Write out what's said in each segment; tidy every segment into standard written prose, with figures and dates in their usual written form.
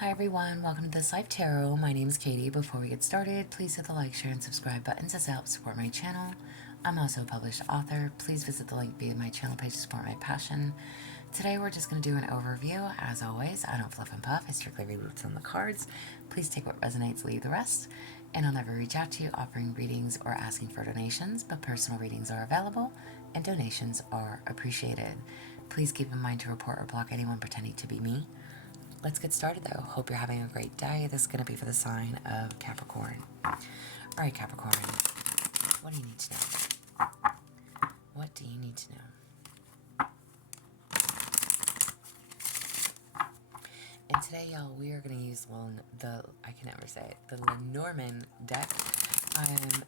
Hi everyone, welcome to This Life Tarot. My name is Katie. Before we get started, please hit the like, share, and subscribe buttons as they help support my channel. I'm also a published author. Please visit the link via my channel page to support my passion. Today we're just going to do an overview. As always, I don't fluff and puff. I strictly read what's on the cards. Please take what resonates, leave the rest. And I'll never reach out to you offering readings or asking for donations, but personal readings are available and donations are appreciated. Please keep in mind to report or block anyone pretending to be me. Let's get started though. Hope you're having a great day. This is going to be for the sign of Capricorn. Alright, Capricorn, what do you need to know? What do you need to know? And today, y'all, we are going to use the Lenormand deck.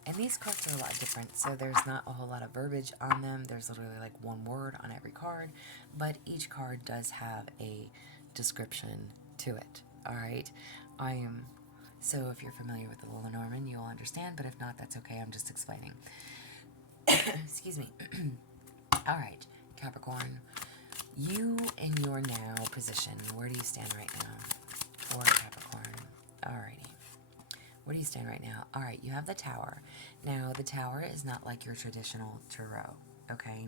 And these cards are a lot different, so there's not a whole lot of verbiage on them. There's literally like one word on every card, but each card does have a description to it. Alright, so if you're familiar with the Lenormand, you'll understand, but if not, that's okay. I'm just explaining. Excuse me. Alright, Capricorn, you in your now position, where do you stand right now? For Capricorn. Alrighty. Where do you stand right now? Alright, you have the Tower. Now, the Tower is not like your traditional tarot, okay?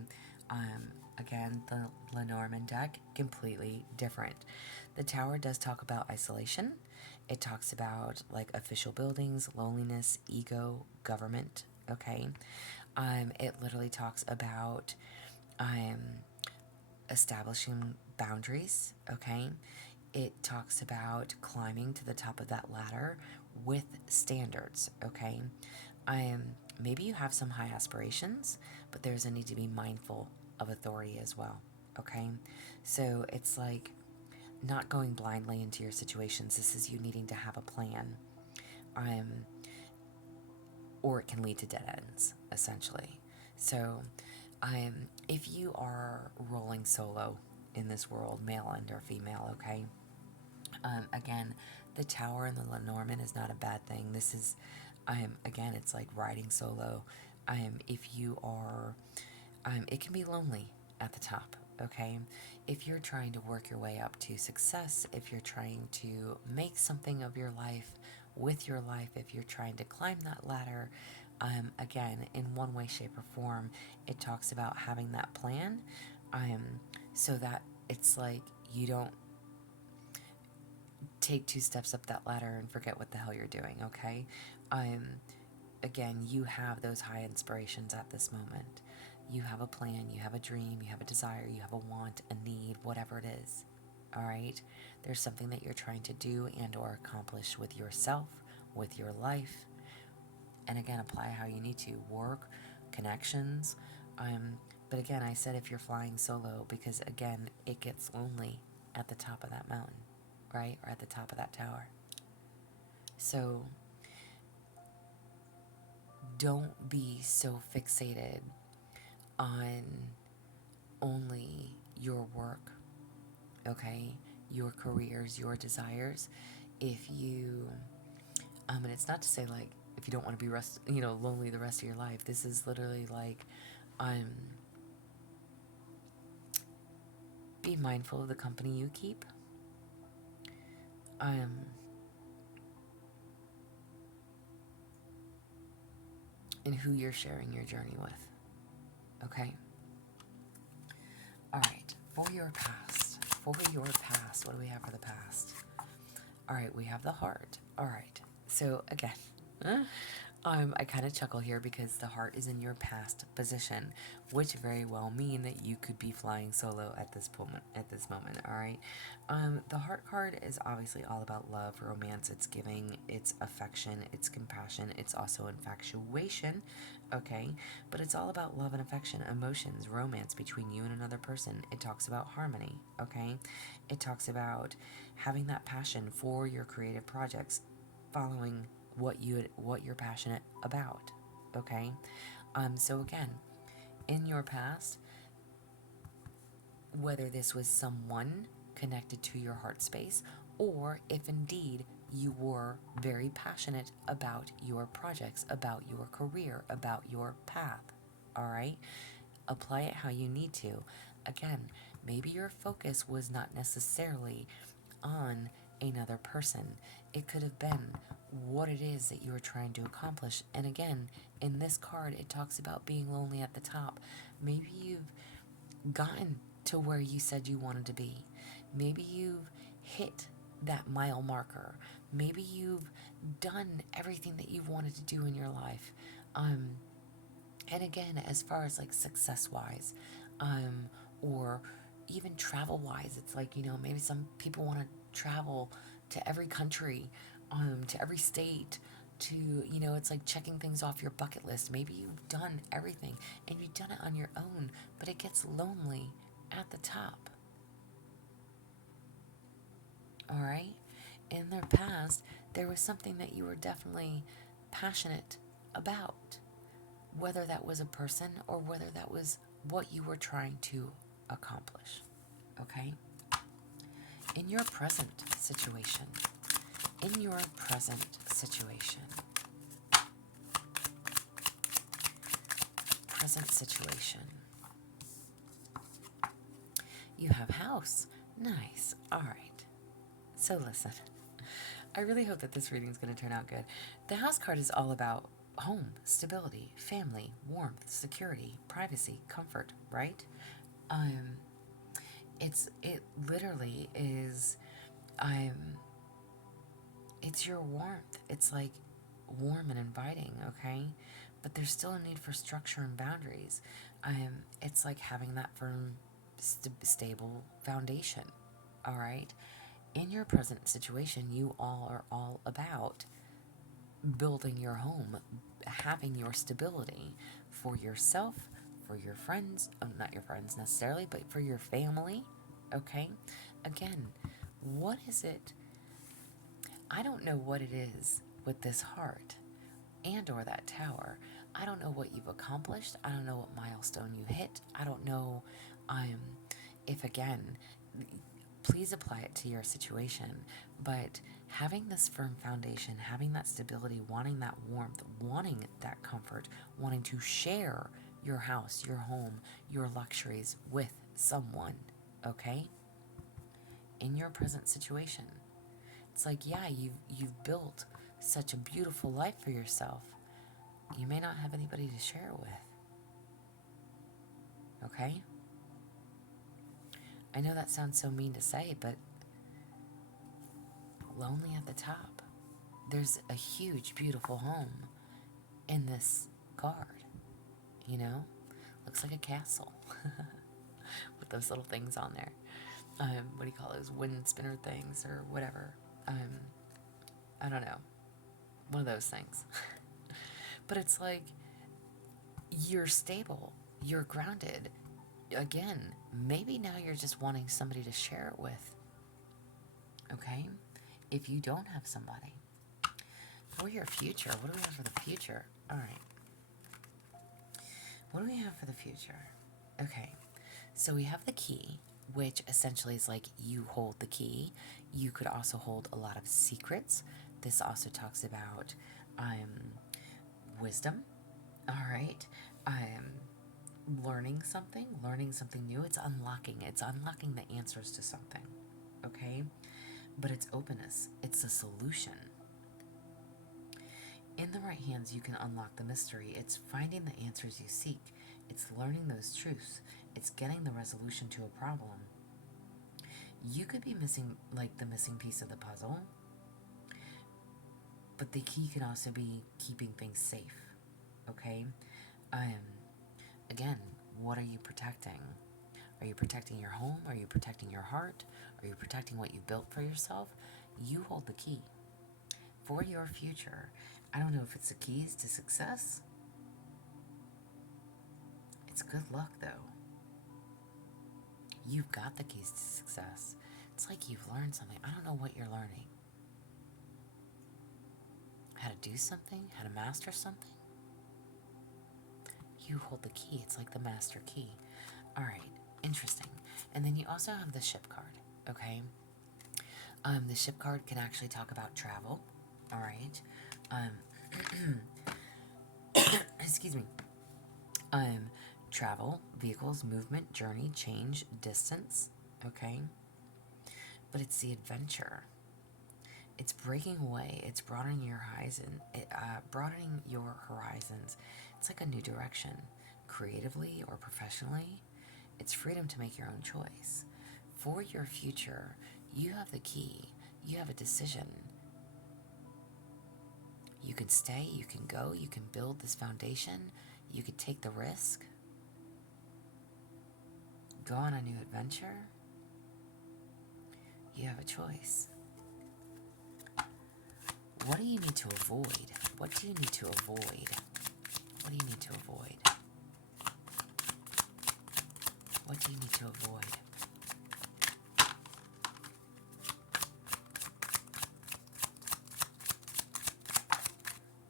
Again, the Lenormand deck, completely different. The Tower does talk about isolation. It talks about, like, official buildings, loneliness, ego, government, okay? It literally talks about, establishing boundaries, okay? It talks about climbing to the top of that ladder with standards, okay? Maybe you have some high aspirations, but there's a need to be mindful of authority as well, okay? So it's like not going blindly into your situations. This is you needing to have a plan, or it can lead to dead ends, essentially. So if you are rolling solo in this world, male and or female, okay? Again, the Tower and the Lenormand is not a bad thing. This is, again, it's like riding solo. If you are, it can be lonely at the top, okay? If you're trying to work your way up to success, if you're trying to make something of your life with your life, if you're trying to climb that ladder, again, in one way, shape, or form, it talks about having that plan, so that it's like you don't take 2 steps up that ladder and forget what the hell you're doing, okay? Again, you have those high inspirations at this moment. You have a plan, you have a dream, you have a desire, you have a want, a need, whatever it is, all right? There's something that you're trying to do and or accomplish with yourself, with your life, and again, apply how you need to. Work, connections, but again, I said if you're flying solo, because again, it gets lonely at the top of that mountain, right? Or at the top of that tower. So don't be so fixated on only your work, okay? Your careers, your desires. If you, and it's not to say like, if you don't want to be lonely the rest of your life. This is literally like, be mindful of the company you keep. And who you're sharing your journey with, okay? Alright, for your past, what do we have for the past? Alright, we have the Heart. Alright, so again, I kind of chuckle here because the Heart is in your past position, which very well mean that you could be flying solo at this moment, alright? The Heart card is obviously all about love, romance, it's giving, it's affection, it's compassion, it's also infatuation, okay? But it's all about love and affection, emotions, romance between you and another person. It talks about harmony, okay? It talks about having that passion for your creative projects, following what you're passionate about, okay? So again, in your past, whether this was someone connected to your heart space, or if indeed you were very passionate about your projects, about your career, about your path, all right? Apply it how you need to. Again, maybe your focus was not necessarily on another person. It could have been what it is that you were trying to accomplish. And again, in this card, it talks about being lonely at the top. Maybe you've gotten to where you said you wanted to be. Maybe you've hit that mile marker. Maybe you've done everything that you've wanted to do in your life. And again, as far as like success wise, or even travel wise, it's like, maybe some people want to travel to every country, to every state, to, it's like checking things off your bucket list. Maybe you've done everything and you've done it on your own, but it gets lonely at the top. All right? In their past, there was something that you were definitely passionate about, whether that was a person or whether that was what you were trying to accomplish. Okay? In your present situation, you have house. Nice. All right. So listen, I really hope that this reading is going to turn out good. The house card is all about home, stability, family, warmth, security, privacy, comfort, right? It literally is, it's your warmth. It's like warm and inviting, okay? But there's still a need for structure and boundaries. It's like having that firm, stable foundation, all right? In your present situation, you all are all about building your home, having your stability for yourself, for your friends, not your friends necessarily, but for your family, okay? Again, what is it? I don't know what it is with this heart and or that tower. I don't know what you've accomplished. I don't know what milestone you hit. I don't know if, again, please apply it to your situation. But having this firm foundation, having that stability, wanting that warmth, wanting that comfort, wanting to share your house, your home, your luxuries with someone, okay? In your present situation. It's like, yeah, you've built such a beautiful life for yourself. You may not have anybody to share it with. Okay? I know that sounds so mean to say, but lonely at the top. There's a huge, beautiful home in this card. Looks like a castle with those little things on there. What do you call those? Wind spinner things or whatever. I don't know. One of those things. But it's like, you're stable. You're grounded. Again, maybe now you're just wanting somebody to share it with. Okay? If you don't have somebody. For your future, what do we have for the future? All right. What do we have for the future? Okay. So we have the key, which essentially is like you hold the key. You could also hold a lot of secrets. This also talks about wisdom. All right. Learning something new. It's unlocking the answers to something. Okay? But it's openness. It's a solution. In the right hands, you can unlock the mystery. It's finding the answers you seek. It's learning those truths. It's getting the resolution to a problem. You could be missing, like, the missing piece of the puzzle, but the key can also be keeping things safe. Okay? Again, what are you protecting? Are you protecting your home? Are you protecting your heart? Are you protecting what you built for yourself? You hold the key for your future. I don't know if it's the keys to success. It's good luck, though. You've got the keys to success. It's like you've learned something. I don't know what you're learning. How to do something? How to master something? You hold the key. It's like the master key. All right. Interesting. And then you also have the ship card. Okay? The ship card can actually talk about travel. All right? Excuse me. Travel, vehicles, movement, journey, change, distance. Okay? But it's the adventure. It's breaking away. It's broadening your horizons. It's like a new direction, creatively or professionally. It's freedom to make your own choice. For your future, you have the key. You have a decision. You can stay, you can go, you can build this foundation, you could take the risk, go on a new adventure. You have a choice. What do you need to avoid? What do you need to avoid? What do you need to avoid? What do you need to avoid?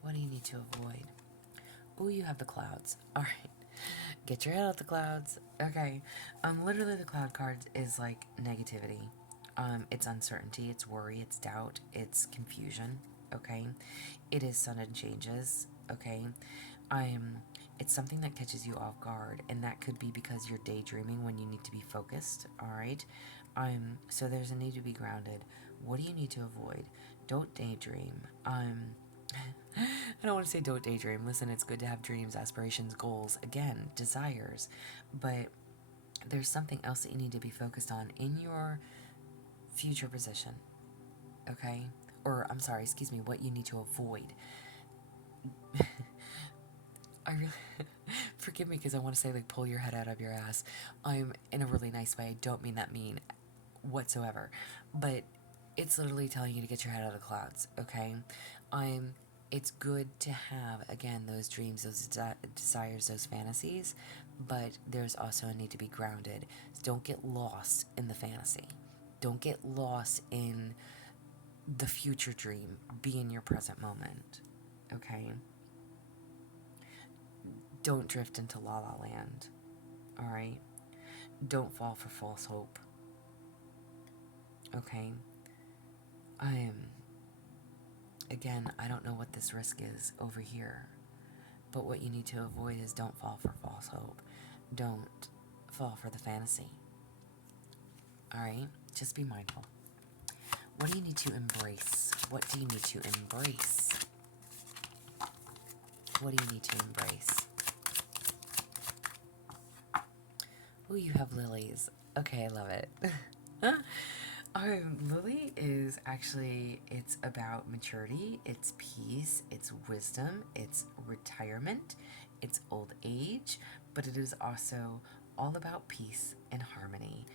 What do you need to avoid? Oh, you have the clouds. All right. Get your head out the clouds. Okay. Literally the cloud card is like negativity. It's uncertainty, it's worry, it's doubt, it's confusion. Okay. It is sudden changes. Okay. It's something that catches you off guard, and that could be because you're daydreaming when you need to be focused. All right. So there's a need to be grounded. What do you need to avoid? Don't daydream. I don't want to say don't daydream. Listen, it's good to have dreams, aspirations, goals, again, desires. But there's something else that you need to be focused on in your future position. Okay? Or, I'm sorry, excuse me, what you need to avoid. I really, forgive me because I want to say, like, pull your head out of your ass. I'm in a really nice way. I don't mean that mean whatsoever. But it's literally telling you to get your head out of the clouds, okay? It's good to have, again, those dreams, those desires, those fantasies, but there's also a need to be grounded. Don't get lost in the fantasy. Don't get lost in the future dream. Be in your present moment, okay? Don't drift into la la land, all right? Don't fall for false hope, okay? Again, I don't know what this risk is over here, but what you need to avoid is don't fall for false hope. Don't fall for the fantasy. Alright? Just be mindful. What do you need to embrace? What do you need to embrace? What do you need to embrace? Oh, you have lilies. Okay, I love it. Lily is actually, it's about maturity, it's peace, it's wisdom, it's retirement, it's old age, but it is also all about peace and harmony,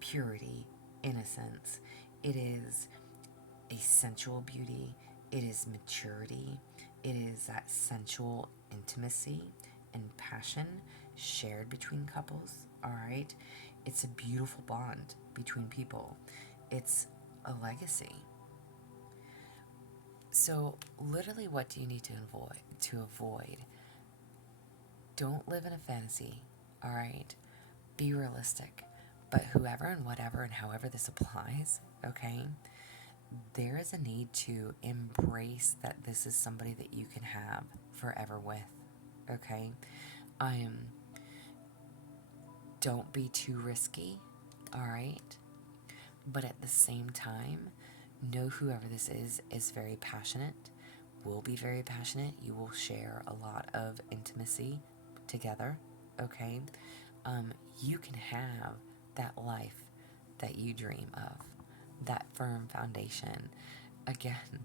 purity, innocence. It is a sensual beauty, it is maturity, it is that sensual intimacy and passion shared between couples, all right? It's a beautiful bond between people. It's a legacy. So, literally, what do you need to avoid? Don't live in a fantasy, all right? Be realistic. But whoever and whatever and however this applies, okay, there is a need to embrace that this is somebody that you can have forever with, okay? Don't be too risky, all right? But at the same time, know whoever this is very passionate, will be very passionate. You will share a lot of intimacy together, okay? You can have that life that you dream of, that firm foundation. Again,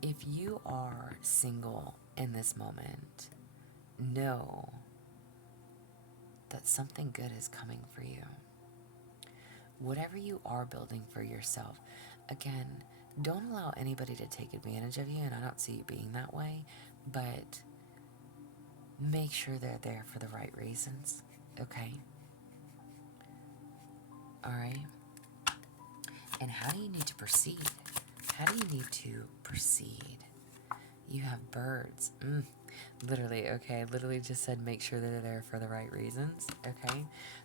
if you are single in this moment, know that something good is coming for you. Whatever you are building for yourself, again, don't allow anybody to take advantage of you, and I don't see you being that way, but make sure they're there for the right reasons, okay? Alright? And how do you need to proceed? How do you need to proceed? You have birds. Literally, okay, literally just said make sure they're there for the right reasons, okay?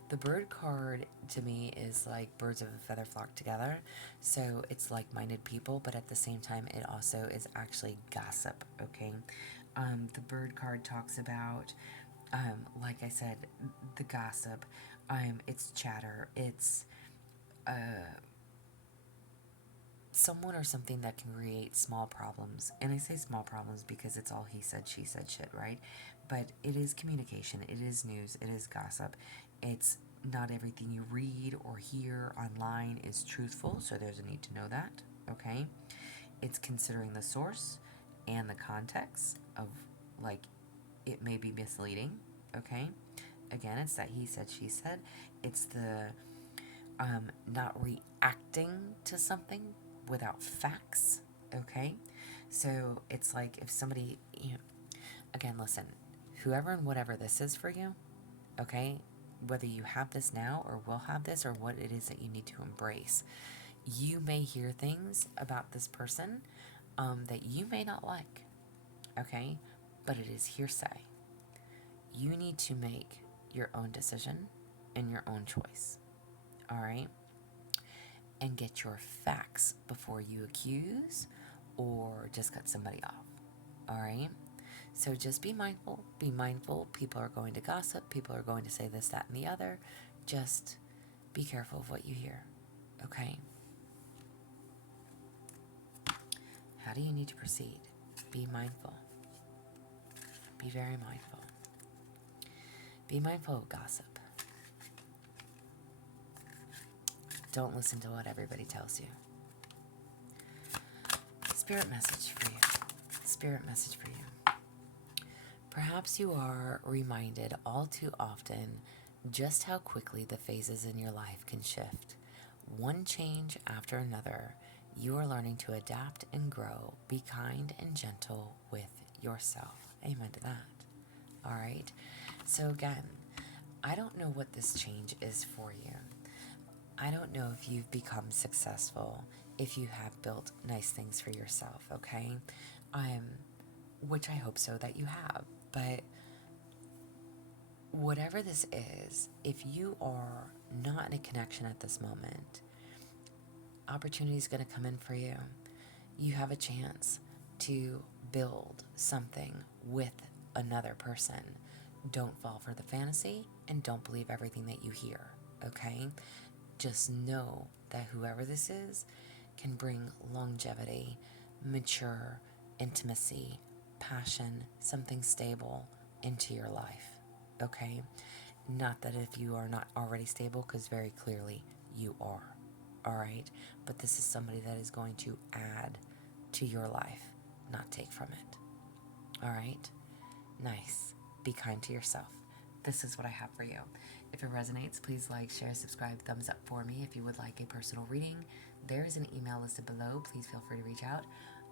The bird card to me is like birds of a feather flock together. So it's like-minded people, but at the same time, it also is actually gossip, okay? The bird card talks about, like I said, the gossip. It's chatter. It's someone or something that can create small problems. And I say small problems because it's all he said, she said shit, right? But it is communication, it is news, it is gossip. It's not everything you read or hear online is truthful, so there's a need to know that, okay? It's considering the source and the context of, like, it may be misleading, okay? Again, it's that he said, she said. It's the not reacting to something without facts, okay? So it's like if somebody, again, listen, whoever and whatever this is for you, okay, whether you have this now or will have this or what it is that you need to embrace, you may hear things about this person that you may not like, okay, but it is hearsay. You need to make your own decision and your own choice, all right? And get your facts before you accuse or just cut somebody off, all right? So just be mindful, be mindful. People are going to gossip, people are going to say this, that, and the other. Just be careful of what you hear, okay? How do you need to proceed? Be mindful. Be very mindful. Be mindful of gossip. Don't listen to what everybody tells you. Spirit message for you. Spirit message for you. Perhaps you are reminded all too often just how quickly the phases in your life can shift. One change after another, you are learning to adapt and grow. Be kind and gentle with yourself. Amen to that. All right. So again, I don't know what this change is for you. I don't know if you've become successful, if you have built nice things for yourself, okay? Which I hope so that you have. But whatever this is, if you are not in a connection at this moment, opportunity is going to come in for you. You have a chance to build something with another person. Don't fall for the fantasy and don't believe everything that you hear, okay? Just know that whoever this is can bring longevity, mature intimacy, passion, something stable into your life, okay? Not that if you are not already stable, because very clearly you are, all right? But this is somebody that is going to add to your life, not take from it, all right? Nice. Be kind to yourself. This is what I have for you. If it resonates, please like, share, subscribe, thumbs up for me. If you would like a personal reading, there is an email listed below. Please feel free to reach out.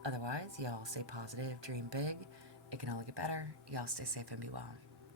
Otherwise, y'all stay positive, dream big. It can only get better. Y'all stay safe and be well.